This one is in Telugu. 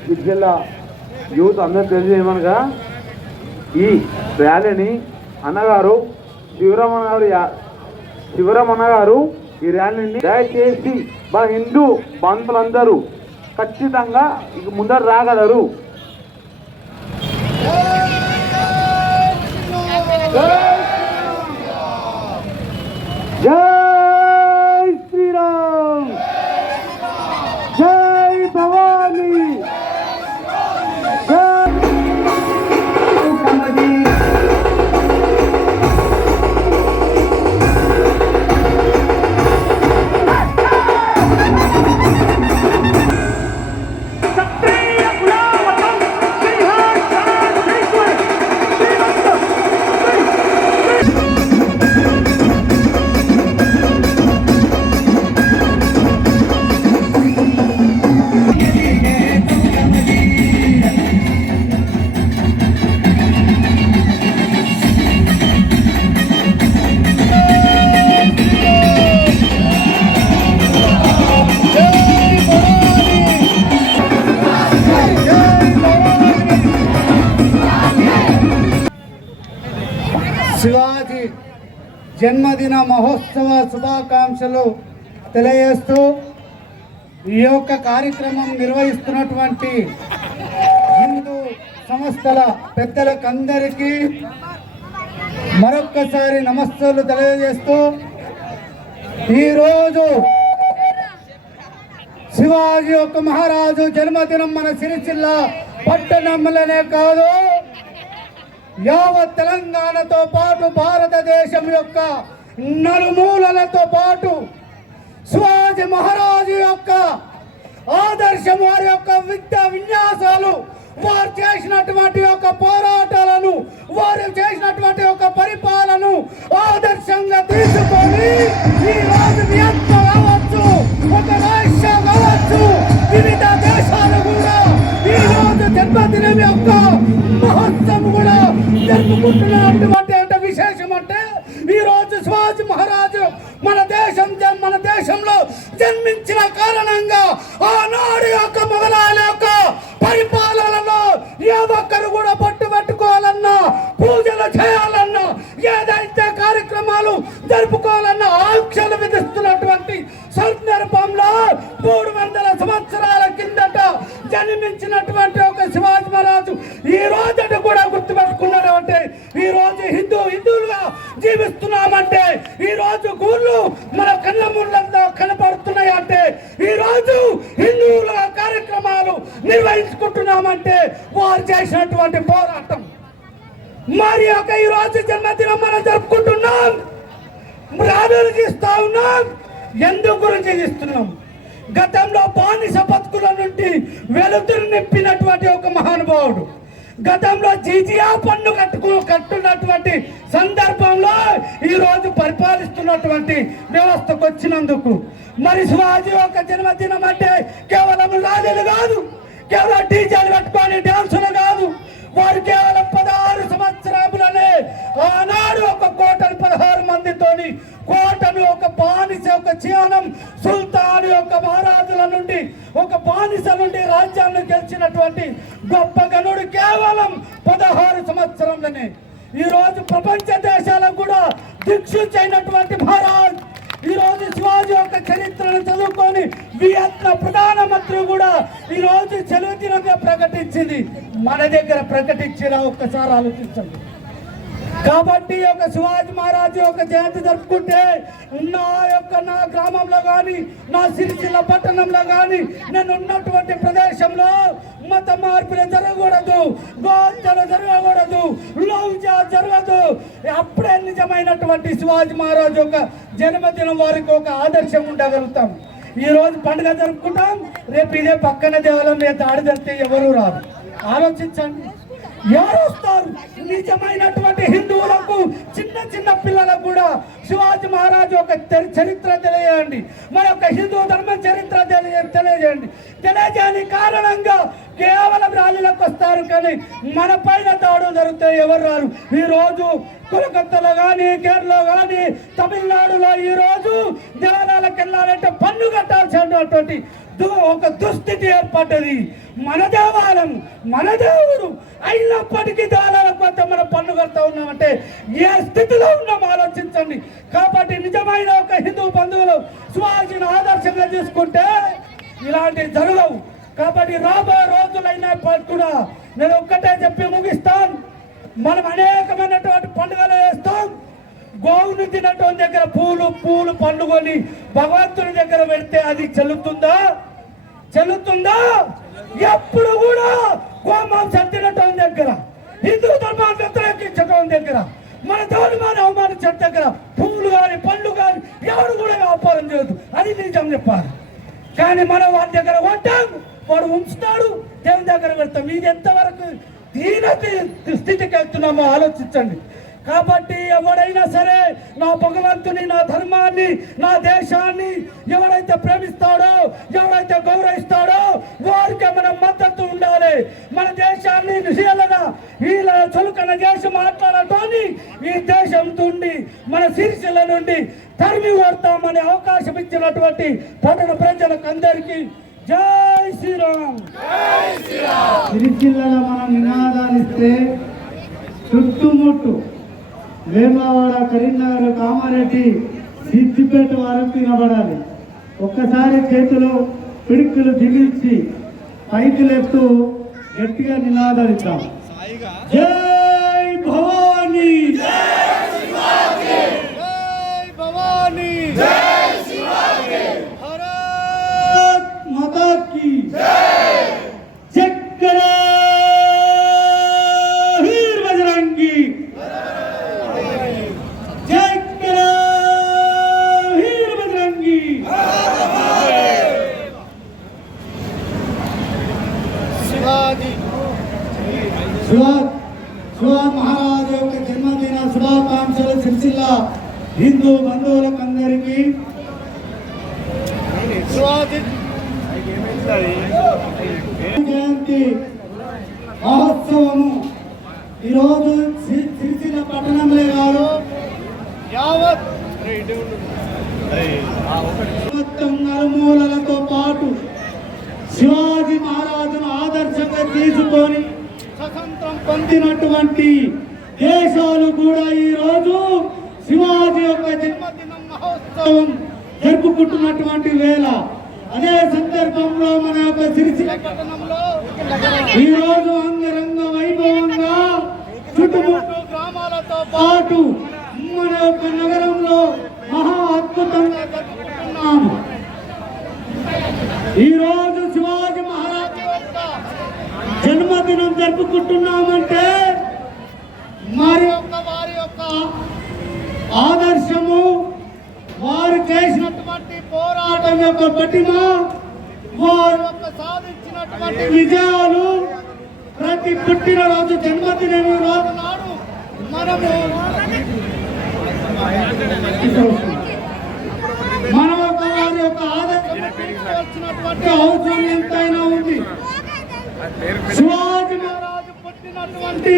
సిరిసిల్ల యూత్ అందరూ తెలియజేయమనగా ఈ ర్యాలీని అన్నగారు శివరామన్న గారు యా- శివరామన్న గారు ఈ ర్యాలీని దయచేసి మన హిందూ బంధువులందరూ ఖచ్చితంగా ఇక ముందర రాగలరు. జన్మదిన మహోత్సవ శుభాకాంక్షలు తెలియజేస్తూ ఈ యొక్క కార్యక్రమం నిర్వహిస్తున్నటువంటి హిందూ సంస్థల పెద్దలకందరికీ మరొక్కసారి నమస్తలు తెలియజేస్తూ ఈరోజు శివాజీ యొక్క మహారాజు జన్మదినం మన సిరిసిల్ల పట్టణంలోనే కాదు. యావత్ తెలంగాణతో పాటు భారతదేశం యొక్క నలుమూలలతో పాటు శివాజీ మహారాజు యొక్క ఆదర్శం వారి యొక్క విద్యా విన్యాసాలు వారు చేసినటువంటి యొక్క పోరాటాలను జరుపుకుంటున్నటువంటి అంటే విశేషం అంటే ఈ రోజు శివాజీ మహారాజు మన దేశం జన్- మన దేశంలో జన్మించిన కారణంగా జీవిస్తున్నామంటే ఈ రోజు గుళ్ళు మన కళ్ళ ముళ్ళంతా కనపడుతున్నాయి అంటే ఈ రోజు హిందువుల కార్యక్రమాలు నిర్వహించుకుంటున్నామంటే వారు చేసినటువంటి పోరాటం. మరి యొక్క ఈ రోజు జన్మదినం మనం జరుపుకుంటున్నాం. ప్రాధాన్యత ఉన్నాం. ఎందుకు గురించి ఇస్తున్నాం గతంలో బానిస బతుకుల నుండి వెలుతురు నింపినటువంటి ఒక మహానుభావుడు. గతంలో జీజియా పన్ను కట్టుకు కట్టున్నటువంటి సందర్భంలో ఈ రోజు పరిపాలిస్తున్నటువంటి వ్యవస్థకు వచ్చినందుకు. మరి శివాజీ యొక్క జన్మదినం అంటే కేవలం రాజులు కాదు కేవలం డీజేలు పెట్టుకొని డాన్సులు కాదు. వారు కేవలం పదహారు సంవత్సరాలనే ఆనాడు ఒక కోటను పదహారు మందితోని కోటను ఒక బానిస ఒక జీవనం సుల్తాన్ యొక్క మహారాజుల నుండి ఒక బానిస నుండి రాజ్యాన్ని గెలిచినటువంటి గొప్ప గనుడు కేవలం పదహారు సంవత్సరంలోనే. ఈ రోజు ప్రపంచ దేశాలకు కూడా దిక్షించైనటువంటి మహారాజ్. ఈ రోజు శివాజీ యొక్క చరిత్రను చదువుకొని వియత్న ప్రధానమంత్రి కూడా ఈ రోజు సెలవు దినంగా ప్రకటించింది. మన దగ్గర ప్రకటించిన ఒక్కసారి ఆలోచించండి. కాబట్టి యొక్క శివాజీ మహారాజు యొక్క జయంతి జరుపుకుంటే నా యొక్క నా గ్రామంలో కానీ నా సిరిసిల్ల పట్టణంలో కానీ నేను ఉన్నటువంటి ప్రదేశంలో మత మార్పులు జరగకూడదు గోత్యలు జరగకూడదు లౌజా జరగదు. అప్పుడే నిజమైనటువంటి శివాజీ మహారాజు యొక్క జన్మదినం వారికి ఒక ఆదర్శం ఉండగలుగుతాం. ఈ రోజు పండుగ జరుపుకుంటాం. రేపు ఇదే పక్కన దేవాలయం మీద దాడి జరిగితే ఎవరు రాదు ఆలోచించండి. ఏడుస్తారు వస్తారు నిజమైనటువంటి హిందువులకు చిన్న చిన్న పిల్లలకు కూడా శివాజీ మహారాజు యొక్క చరిత్ర తెలియజేయండి. మన యొక్క హిందూ ధర్మం చరిత్ర తెలియ తెలియజేయండి. తెలియజేయని కారణంగా కేవలం ర్యాలీలకు వస్తారు కానీ మన పైన దాడులు జరుగుతాయి ఎవరు రారు? ఈ రోజు కోలకత్తాలో కానీ కేరళలో కానీ తమిళనాడులో ఈ రోజు దేవాలయాలకు వెళ్ళాలంటే పన్ను కట్టాల్సినటువంటి ఒక దుస్థితి ఏర్పడ్డది. మన దేవాలయం మన దేవుడు అయినప్పటికీ దేవాలయాల కొంత మనం పన్ను కడతా ఉన్నామంటే ఏ స్థితిలో ఉన్నాం ఆలోచించండి. కాబట్టి నిజమైన ఒక హిందూ బంధువులు శివాజీని ఆదర్శంగా తీసుకుంటే ఇలాంటివి జరగవు. కాబట్టి రాబోయే రోజులైనా కూడా నేను ఒక్కటే చెప్పి ముగిస్తాను. మనం అనేకమైనటువంటి పండుగలు వేస్తాం గోవును తినటం దగ్గర పూలు పూలు పండుకొని భగవంతుని దగ్గర పెడితే అది చెల్లుతుందా? చెల్లుతుందా? ఎప్పుడు కూడా గోమాంసం తినటం దగ్గర హిందూ ధర్మాన్ని వ్యతిరేకించటం దగ్గర మన ధర్మాన్ని అవమానించడం దగ్గర పువ్వులు కానీ పళ్ళు కానీ ఎవరు కూడా వ్యాపారం చేయదు అది నిజం చెప్పాలి. కానీ మనం వారి దగ్గర కొంటాం వాడు ఉంచుతాడు దేవుని దగ్గర పెడతాం. ఇది ఎంతవరకు దీన స్థితికి వెళ్తున్నామో ఆలోచించండి. కాబట్టి ఎవడైనా సరే నా భగవంతుని నా ధర్మాన్ని నా దేశాన్ని ఎవరైతే ప్రేమిస్తాడో ఎవరైతే గౌరవిస్తాడో వారికి మనం మద్దతు ఉండాలి. మన దేశాన్ని హీలన వీళ్ళ చులకన దేశం మాట్లాడటోని ఈ దేశం నుండి మన సిరిసిల్ల నుండి తరిమి కొడతామనే అవకాశం ఇచ్చినటువంటి పట్టణ ప్రజలకు అందరికీ జై శ్రీరామ్. సిరిసిల్లలో మనం నినాదాలు ఇస్తే చుట్టుముట్టు వేమవాడ కరీంనగర్ కామారెడ్డి సిద్దిపేట వరకు వినబడాలి ఒక్కసారి చేతిలో పిడుక్కులు దిగించి పైకి లేపుతూ గట్టిగా నినాదాలు ఇద్దాం. జై భవానీ భారత్ మాతా కీ చక్ర వీర్ బజరంగి చక్ర వీర్ బజరంగి శివాజ్ శివాజ్ మహారాజు యొక్క జన్మదిన శుభాకాంక్షలు సిరిసిల్ల హిందూ బంధువులకు అందరికీ జయంతి మహోత్సవము ఈరోజు సిరిసిల్ల పట్టణంలో కాదు యావత్ మొత్తం నలుమూలలతో పాటు శివాజీ మహారాజును ఆదర్శంగా తీసుకొని స్వతంత్రం పొందినటువంటి దేశాలు కూడా ఈ రోజు శివాజీ యొక్క జన్మదిన మహోత్సవం జరుపుకుంటున్నటువంటి వేళ. అదే సందర్భంలో మన యొక్క సిరిసిల్ల పట్టణంలో ఈ రోజు అంగరంగ వైభవంగా చుట్టుముట్టు గ్రామాలతో పాటు మన యొక్క నగరంలో మహా అద్భుతంగా జరుపుకుంటున్నాము. ఈ రోజు శివాజీ మహారాజ్ జన్మదినం జరుపుకుంటున్నామంటే మరి యొక్క వారి యొక్క ఆదర్శము వారు చేసినటువంటి పోరాటం యొక్క పటిమ వారు యొక్క సాధించినటువంటి విజయాలు ప్రతి పుట్టినరోజు జన్మదినం రోజు నాడు మనము మన యొక్క వారి యొక్క ఆదర్శం వచ్చినటువంటి అవసరం ఎంతైనా ఉంది. శివాజీ మహారాజు పుట్టినటువంటి